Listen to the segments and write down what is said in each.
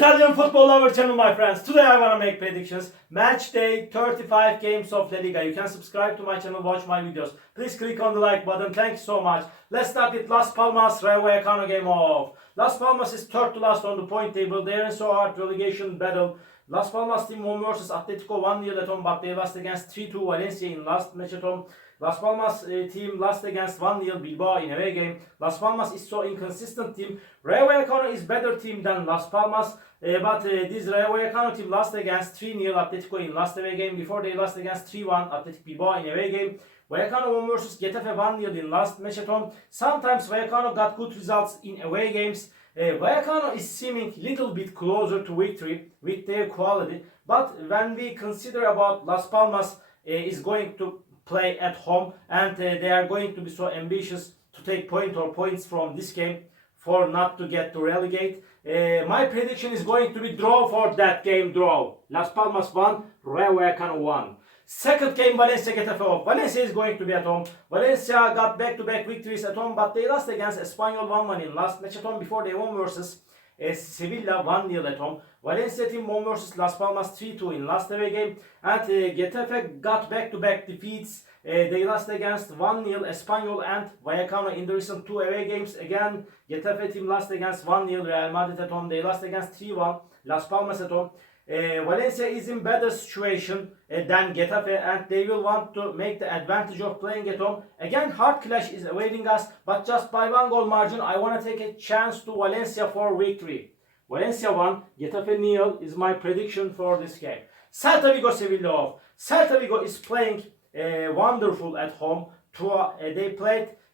Italian football lover channel, my friends. Today I want to make predictions. Match day 35 games of La Liga. You can subscribe to my channel, watch my videos. Please click on the like button. Thank you so much. Let's start with Las Palmas Rayo Vallecano game off. Las Palmas is third to last on the point table. They're in so hard relegation battle. Las Palmas team won versus Atletico 1-0 at home, but they lost against 3-2 Valencia in last match at home. Las Palmas team lost against 1-0 Bilbao in away game. Las Palmas is so inconsistent team. Rayo Vallecano is better team than Las Palmas, but this Rayo Vallecano team lost against 3-0 Atletico in last away game. Before they lost against 3-1 Athletic Bilbao in away game. Vallecano won versus Getafe 1-0 in last match at home. Sometimes Vallecano got good results in away games. Vallecano is seeming little bit closer to victory with their quality, but when we consider about Las Palmas is going to play at home and they are going to be so ambitious to take points from this game for not to get to relegate. My prediction is going to be draw for that game, draw. Las Palmas 1, Rayo Vallecano 1. Second game, Valencia Getafe off. Valencia is going to be at home. Valencia got back-to-back victories at home, but they lost against Espanyol 1-1 in last match at home before they won versus Sevilla 1-0 at home. Valencia team won versus Las Palmas 3-2 in last away game. And Getafe got back-to-back defeats. They lost against 1-0 Espanyol and Vallecano in the recent two away games. Again, Getafe team lost against 1-0 Real Madrid at home. They lost against 3-1 Las Palmas at home. Valencia is in better situation than Getafe and they will want to make the advantage of playing at home. Again, hard clash is awaiting us, but just by 1 goal margin, I want to take a chance to Valencia for victory. Valencia 1, Getafe 0 is my prediction for this game. Celta Vigo Sevilla off. Celta Vigo is playing wonderful at home.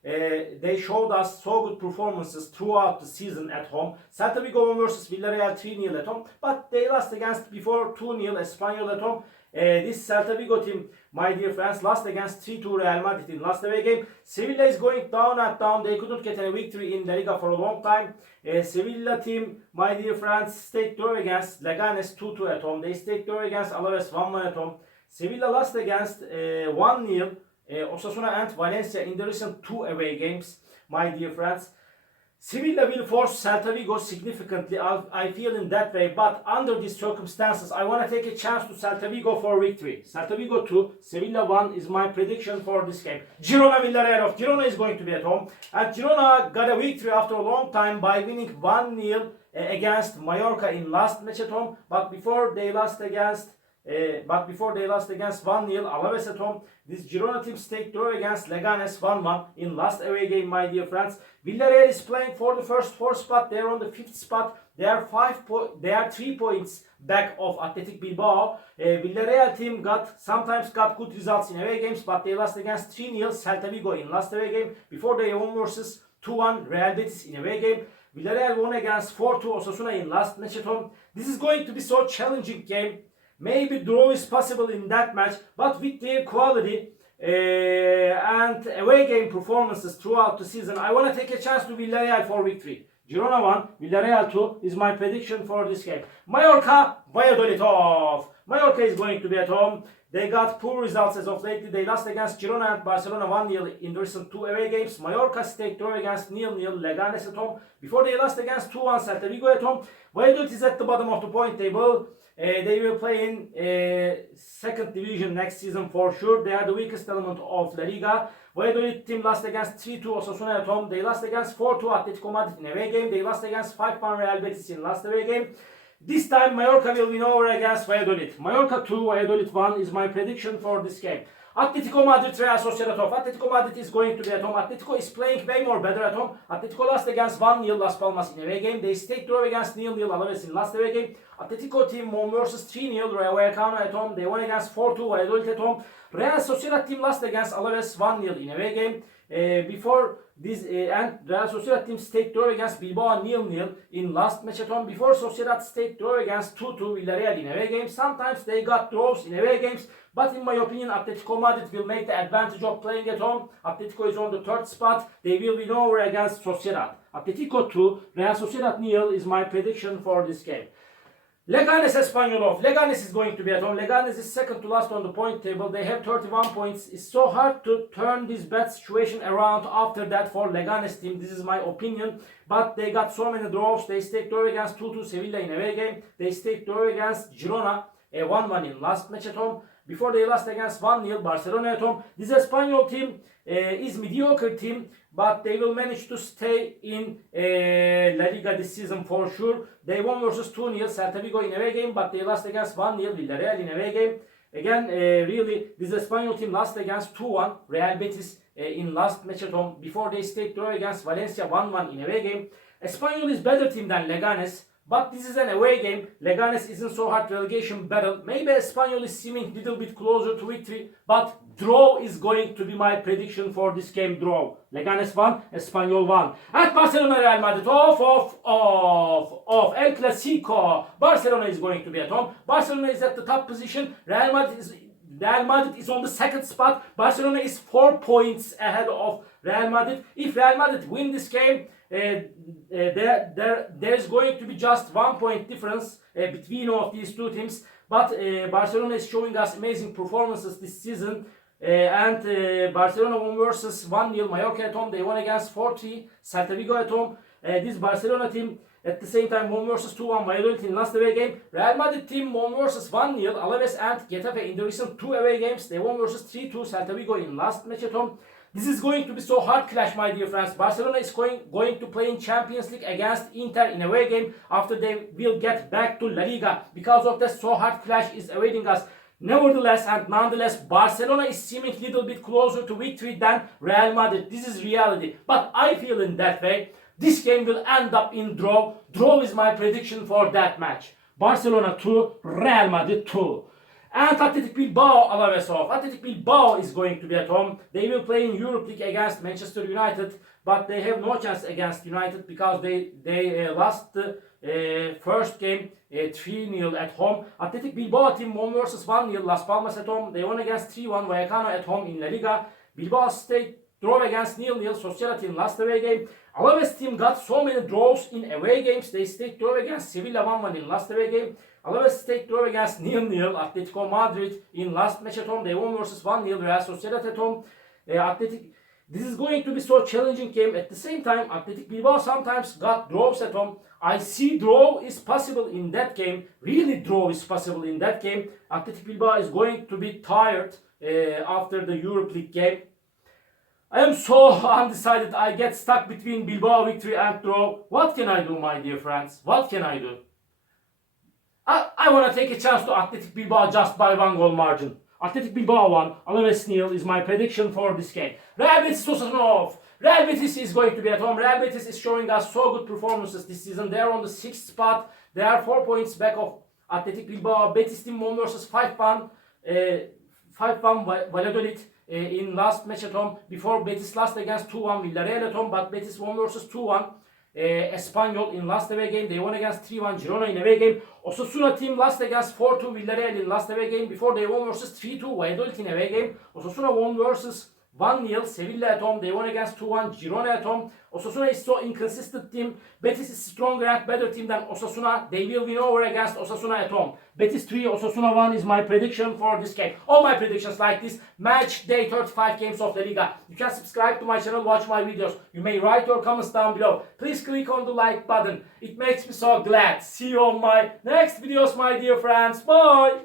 They showed us so good performances throughout the season at home. Celta Vigo won versus Villarreal 3-0 at home, but they lost against before 2-0 Espanyol at home. This Celta Vigo team, my dear friends, lost against 3-2 Real Madrid in last away game. Sevilla is going down and down. They couldn't get a victory in La Liga for a long time. Sevilla team, my dear friends, stayed draw against Leganes 2-2 at home. They stayed draw against Alaves 1-1 at home. Sevilla lost against 1-0 Osasuna and Valencia in the recent two away games, my dear friends. Sevilla will force Celta Vigo significantly, I feel in that way, but under these circumstances, I want to take a chance to Celta Vigo for victory. Celta Vigo 2, Sevilla 1 is my prediction for this game. Girona Villarreal off. Girona is going to be at home, and Girona got a victory after a long time by winning 1-0 against Mallorca in last match at home, but before they lost against 1-0 Alaves at home. This Girona team stayed draw against Leganes 1-1 in last away game, my dear friends. Villarreal is playing for the first 4 spot. They are on the 5th spot. They are 3 points back of Athletic Bilbao. Villarreal team sometimes got good results in away games, but they lost against 3-0 Celta Vigo in last away game before they won versus 2-1 Real Betis in away game. Villarreal won against 4-2 Osasuna in last match at home. This is going to be so challenging game. Maybe draw is possible in that match, but with their quality and away game performances throughout the season, I want to take a chance to Villarreal for victory. Girona 1, Villarreal 2 is my prediction for this game. Mallorca, Valladolid off. Mallorca is going to be at home. They got poor results as of lately. They lost against Girona and Barcelona 1-0 in the recent two away games. Mallorca stayed draw against 0-0 Leganes at home. Before they lost against 2-1 Celta Vigo at home. Valladolid is at the bottom of the point table. They will play in second division next season for sure. They are the weakest element of La Liga. Valladolid team lost against 3-2 Osasuna at home. They lost against 4-2 Atletico Madrid in away game. They lost against 5-1 Real Betis in last away game. This time Mallorca will win over against Valladolid. Mallorca 2, Valladolid 1 is my prediction for this game. Atletico Madrid Real Sociedad off. Atletico Madrid is going to be at home. Atletico is playing way more better at home. Atletico lost against 1-0 Las Palmas in away game. They stayed draw against 0-0 Alaves in last away game. Atletico team won versus 3-0 Rayo Vallecano at home. They won against 4-2 Valladolid at home. Real Sociedad team lost against Alaves 1-0 in away game. Before this and Real Sociedad team stayed draw against Bilbao 0-0 in last match at home. Before Sociedad stayed draw against 2-2 Villarreal in away games. Sometimes they got draws in away games, but in my opinion, Atletico Madrid will make the advantage of playing at home. Atletico is on the 3rd spot. They will win over against Sociedad. Atletico 2, Real Sociedad 0 is my prediction for this game. Leganes Espanyol. Leganes is going to be at home. Leganes is second to last on the point table. They have 31 points. It's so hard to turn this bad situation around after that for Leganes team. This is my opinion. But they got so many draws. They stayed draw against 2-2 Sevilla in away game. They stayed draw against Girona. 1-1 in last match at home. Before they lost against 1-0 Barcelona at home. This Espanyol team is mediocre team, but they will manage to stay in La Liga this season for sure. They won versus 2-0 Celta Vigo in away game, but they lost against 1-0 Villarreal in away game. Again, really, this Espanyol team lost against 2-1 Real Betis in last match at home. Before they stayed draw against Valencia 1-1 in away game. Espanyol is better team than Leganes. But this is an away game. Leganes isn't so hard relegation battle. Maybe Espanyol is seeming a little bit closer to victory. But draw is going to be my prediction for this game. Draw. Leganes 1, Espanyol 1. And Barcelona Real Madrid. Off. El Clasico. Barcelona is going to be at home. Barcelona is at the top position. Real Madrid is on the second spot. Barcelona is 4 points ahead of Real Madrid. If Real Madrid win this game, there's going to be just 1 point difference between all of these two teams. But Barcelona is showing us amazing performances this season. Barcelona won versus 1-0 Mallorca at home. They won against 4-3 Celta Vigo at home. This Barcelona team at the same time won versus 2-1 Valladolid in last away game. Real Madrid team won versus 1-0 Alaves and Getafe in the recent 2 away games. They won versus 3-2 Celta Vigo in last match at home. This is going to be so hard clash, my dear friends. Barcelona is going to play in Champions League against Inter in away game after they will get back to La Liga. Because of that, so hard clash is awaiting us. Nevertheless and nonetheless, Barcelona is seeming a little bit closer to victory than Real Madrid. This is reality. But I feel in that way, this game will end up in draw. Draw is my prediction for that match. Barcelona 2, Real Madrid 2. And Athletic Bilbao Alaves off. Athletic Bilbao is going to be at home. They will play in Europa League against Manchester United, but they have no chance against United because they lost the first game 3-0 at home. Athletic Bilbao team won versus 1-0 Las Palmas at home. They won against 3-1 Vallecano at home in La Liga. Bilbao stayed draw against 0-0 Sociedad in last away game. Alaves team got so many draws in away games. They stayed draw against Sevilla 1-1 in last away game. Alaves stayed draw against 0-0 Atletico Madrid in last match at home. They won versus 1-0 Real Sociedad at home. This is going to be so challenging game. At the same time, Athletic Bilbao sometimes got draws at home. I see draw is possible in that game. Really draw is possible in that game. Athletic Bilbao is going to be tired after the Europa League game. I am so undecided. I get stuck between Bilbao victory and draw. What can I do, my dear friends? What can I do? I want to take a chance to Athletic Bilbao just by 1 goal margin. Athletic Bilbao 1, Alaves 0 is my prediction for this game. Real Betis off. Real Betis is going to be at home. Real Betis is showing us so good performances this season. They are on the 6th spot. They are 4 points back of Athletic Bilbao. Betis team won versus 5-1 Valladolid in last match at home. Before Betis lost against 2-1 Villarreal at home, but Betis won versus 2-1 Espanyol in last away game. They won against 3-1 Girona in away game. Osasuna team lost against 4-2 Villarreal in last away game. Before they won versus 3-2 Valladolid in away game. Osasuna won versus 1-0 Sevilla at home. They won against 2-1 Girona at home. Osasuna is so inconsistent team. Betis is stronger and better team than Osasuna. They will win over against Osasuna at home. Betis 3, Osasuna 1 is my prediction for this game. All my predictions like this. Match day 35 games of La Liga. You can subscribe to my channel, watch my videos. You may write your comments down below. Please click on the like button. It makes me so glad. See you on my next videos, my dear friends. Bye!